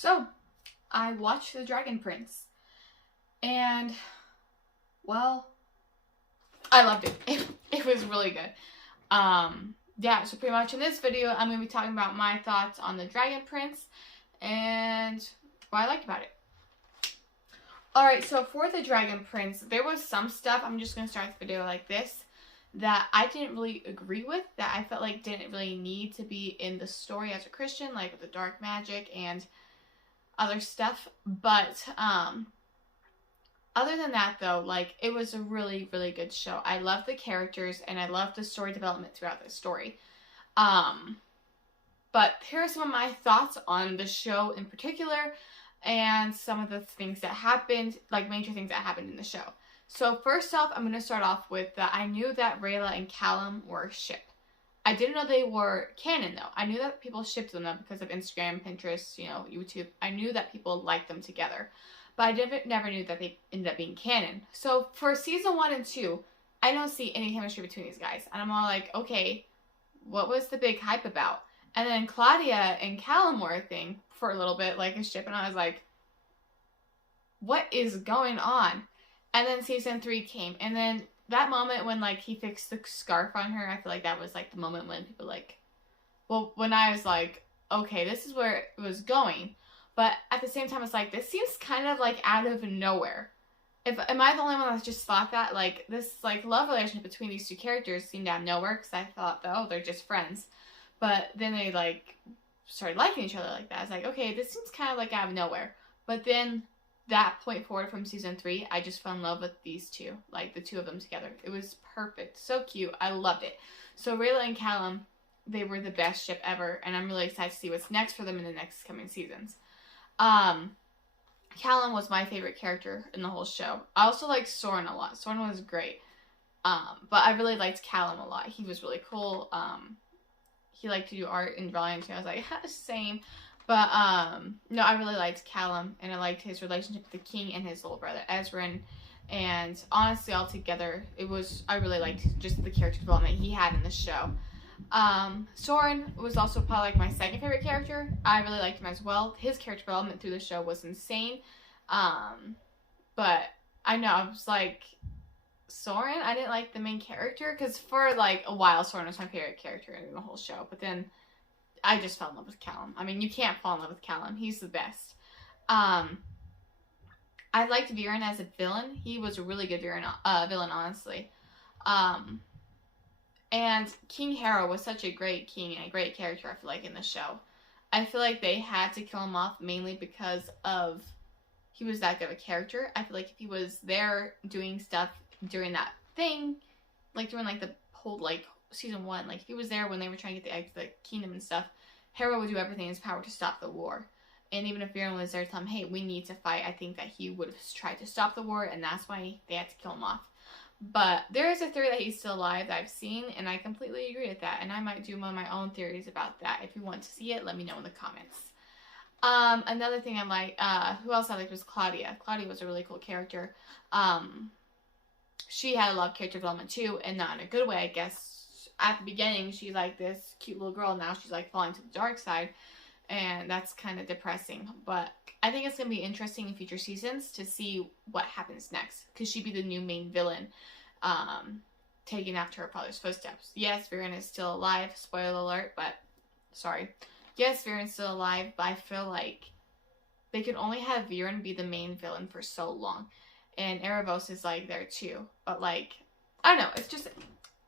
So, I watched The Dragon Prince, and, well, I loved it. It was really good. Yeah, so pretty much in this video, I'm going to be talking about my thoughts on The Dragon Prince, and what I liked about it. Alright, so for The Dragon Prince, there was some stuff, I'm just going to start the video like this, that I didn't really agree with, that I felt like didn't really need to be in the story as a Christian, like with the dark magic and other stuff. But other than that, though, like, it was a really, really good show. I love the characters and I love the story development throughout the story. But here are some of my thoughts on the show in particular and some of the things that happened, like major things that happened in the show. So first off, I'm going to start off with that I knew that Rayla and Callum were a ship. I didn't know they were canon, though. I knew that people shipped them because of Instagram, Pinterest, YouTube. I knew that people liked them together. But I never knew that they ended up being canon. So for season 1 and 2, I don't see any chemistry between these guys. And I'm all like, okay, what was the big hype about? And then Claudia and Callum were a thing for a little bit, like a ship. And I was like, what is going on? And then season 3 came. And then that moment when, like, he fixed the scarf on her, I feel like that was, like, the moment when people, like... Well, when I was like, okay, this is where it was going. But at the same time, it's like, this seems kind of, like, out of nowhere. Am I the only one that just thought that? Like, this, like, love relationship between these two characters seemed out of nowhere. Because I thought, oh, they're just friends. But then they, like, started liking each other like that. I was like, okay, this seems kind of, like, out of nowhere. But then... that point forward from season 3, I just fell in love with these two. Like, the two of them together. It was perfect. So cute. I loved it. So, Rayla and Callum, they were the best ship ever. And I'm really excited to see what's next for them in the next coming seasons. Callum was my favorite character in the whole show. I also liked Soren a lot. Soren was great. But I really liked Callum a lot. He was really cool. He liked to do art and drawing too. I was like, same. But, no, I really liked Callum, and I liked his relationship with the king and his little brother, Ezrin, and honestly, altogether, I really liked just the character development he had in the show. Soren was also probably, like, my second favorite character. I really liked him as well. His character development through the show was insane, but I know, I was like, Soren? I didn't like the main character, because for, like, a while, Soren was my favorite character in the whole show, but then... I just fell in love with Callum. I mean, you can't fall in love with Callum. He's the best. I liked Viren as a villain. He was a really good villain, honestly. And King Harrow was such a great king and a great character, I feel like, in the show. I feel like they had to kill him off mainly because of he was that good of a character. I feel like if he was there doing stuff during that thing, like during, like, the whole, like, season 1, like, if he was there when they were trying to get the kingdom and stuff, Harrow would do everything in his power to stop the war. And even if Viren was there to tell him, hey, we need to fight, I think that he would have tried to stop the war, and that's why they had to kill him off. But there is a theory that he's still alive that I've seen, and I completely agree with that. And I might do one of my own theories about that. If you want to see it, let me know in the comments. Another thing I like, who else I liked was Claudia. Claudia was a really cool character. She had a lot of character development too, and not in a good way, I guess. At the beginning, she's like this cute little girl. Now she's like falling to the dark side. And that's kind of depressing. But I think it's going to be interesting in future seasons to see what happens next. Because she'd be the new main villain. Taking after her father's footsteps. Yes, Viren is still alive. Spoiler alert. But, sorry. Yes, Viren's still alive. But I feel like they can only have Viren be the main villain for so long. And Erebos is like there too. But like, I don't know. It's just...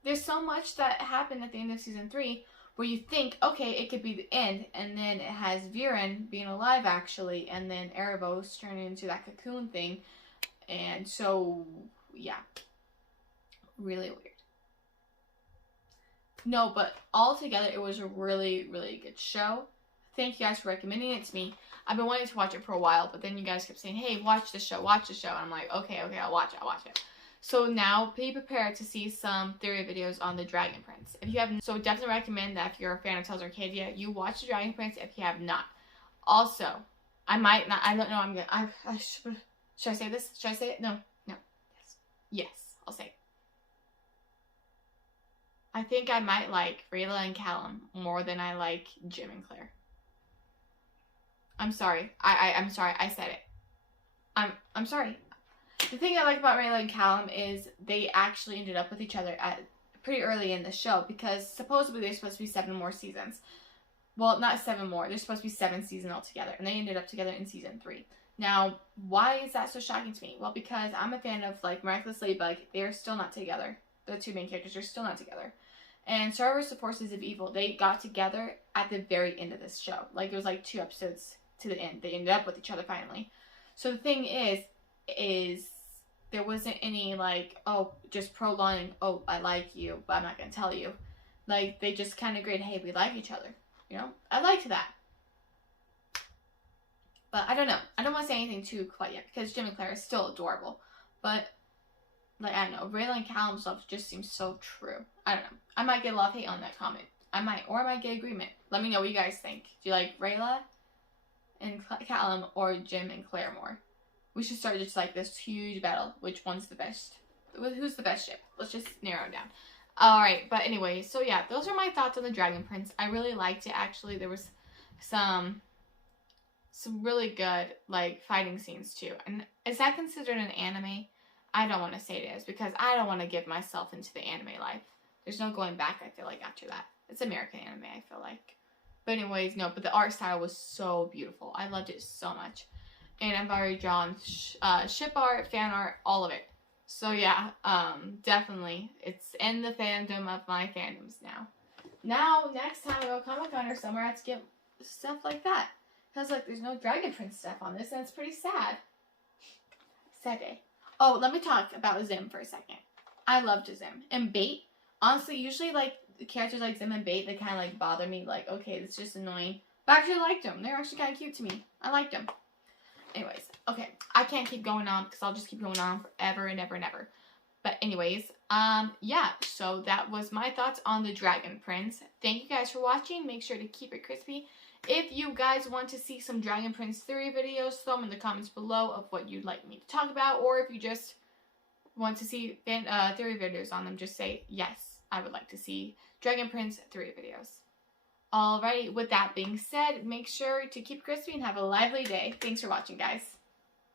there's so much that happened at the end of season 3 where you think, okay, it could be the end, and then it has Viren being alive, actually, and then Erebos turning into that cocoon thing, and so, yeah. Really weird. No, but altogether, it was a really, really good show. Thank you guys for recommending it to me. I've been wanting to watch it for a while, but then you guys kept saying, hey, watch the show, and I'm like, okay, I'll watch it. So now, be prepared to see some theory videos on The Dragon Prince. If you haven't, so definitely recommend that if you're a fan of Tales of Arcadia, you watch The Dragon Prince if you have not. Also, I might not, I don't know, should I say this? Should I say it? No. Yes, I'll say it. I think I might like Rayla and Callum more than I like Jim and Claire. I'm sorry. I'm sorry. I said it. I'm sorry. The thing I like about Rayla and Callum is they actually ended up with each other at pretty early in the show, because supposedly there's supposed to be 7 more seasons. Well, not 7 more. There's supposed to be 7 seasons altogether, and they ended up together in season 3. Now, why is that so shocking to me? Well, because I'm a fan of, like, Miraculous Ladybug. They're still not together. The 2 main characters are still not together. And Star Wars: The Forces of Evil, they got together at the very end of this show. Like, it was like 2 episodes to the end. They ended up with each other finally. So the thing is there wasn't any, like, oh, just prolonging, oh, I like you, but I'm not going to tell you. Like, they just kind of agreed, hey, we like each other. You know? I liked that. But I don't know. I don't want to say anything too quite yet, because Jim and Claire is still adorable. But, like, I don't know. Rayla and Callum's love just seems so true. I don't know. I might get a lot of hate on that comment. I might. Or I might get agreement. Let me know what you guys think. Do you like Rayla and Callum or Jim and Claire more? We should start just like this huge battle. Which one's the best? Who's the best ship? Let's just narrow it down. Alright, but anyway, so yeah, those are my thoughts on the Dragon Prince. I really liked it, actually. There was some really good, like, fighting scenes, too. And is that considered an anime? I don't want to say it is, because I don't want to give myself into the anime life. There's no going back, I feel like, after that. It's American anime, I feel like. But anyways, no, but the art style was so beautiful. I loved it so much. And I've already drawn ship art, fan art, all of it. So yeah, definitely. It's in the fandom of my fandoms now. Now, next time I go Comic-Con or somewhere, I have to get stuff like that. Because, like, there's no Dragon Prince stuff on this, and it's pretty sad. Sad day. Oh, let me talk about Zim for a second. I loved Zim. And Bait, honestly, usually, like, characters like Zim and Bait, they kind of, like, bother me. Like, okay, it's just annoying. But I actually liked them. They're actually kind of cute to me. I liked them. Anyways, okay, I can't keep going on because I'll just keep going on forever and ever and ever. But anyways, yeah, so that was my thoughts on the Dragon Prince. Thank you guys for watching. Make sure to keep it crispy. If you guys want to see some Dragon Prince theory videos, throw them in the comments below of what you'd like me to talk about. Or if you just want to see theory videos on them, just say, yes, I would like to see Dragon Prince theory videos. Alrighty, with that being said, make sure to keep crispy and have a lively day. Thanks for watching, guys.